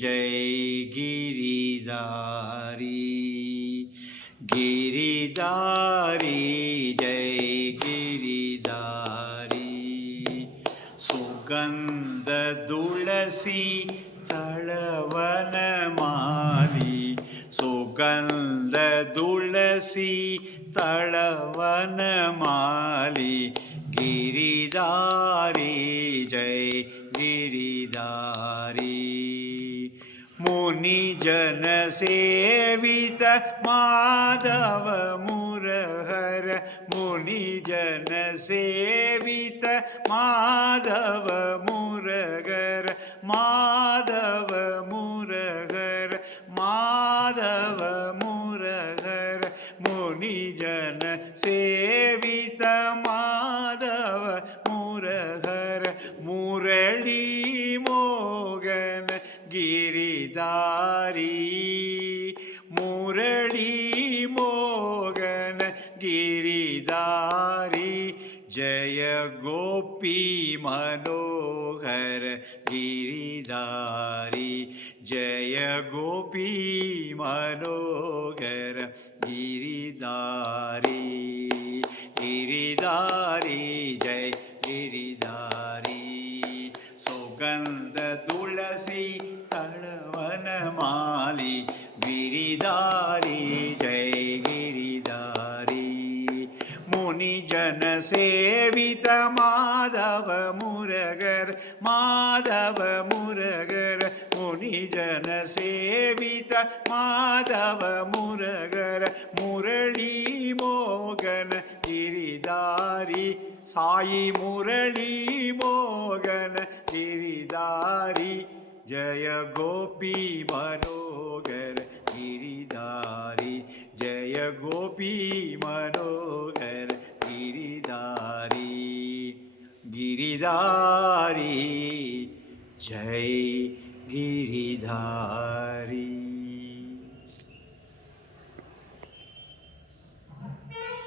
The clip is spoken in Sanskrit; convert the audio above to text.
जय गिरिधारी गिरिधारी जय गिरिधारी सुगंध तुलसी तळवनमाली सुगंध तुलसी तळवनमाली गिरिधारी जय गिरिधारी मुनिजन सेवित माधव मुरहर मुनिजन सेवित माधव मुरहर माधव मुरहर माधव मुरहर मुनिजन सेवित माधव मुरहर मुरली मोगन गिरिधारी मुरली मोगन गिरिधारी जय गोपी मनोहर गिरिधारी जय गोपी मनोहर गिरिधारी गिरिधारी जय गिरिधारी सुगंध तुलसी तळवनमाली गिरिधारी जय गिरिधारी मुनिजन सेवित माधव मुरगर माधव मुरगर मुनिजन सेवित माधव मुरगर मुरली मोगन गिरिधारी साई मुरली मोगन गिरिधारी जय गोपी मनोहर गिरिधारी जय गोपी मनोहर गिरिधारी गिरिधारी जय गिरिधारी।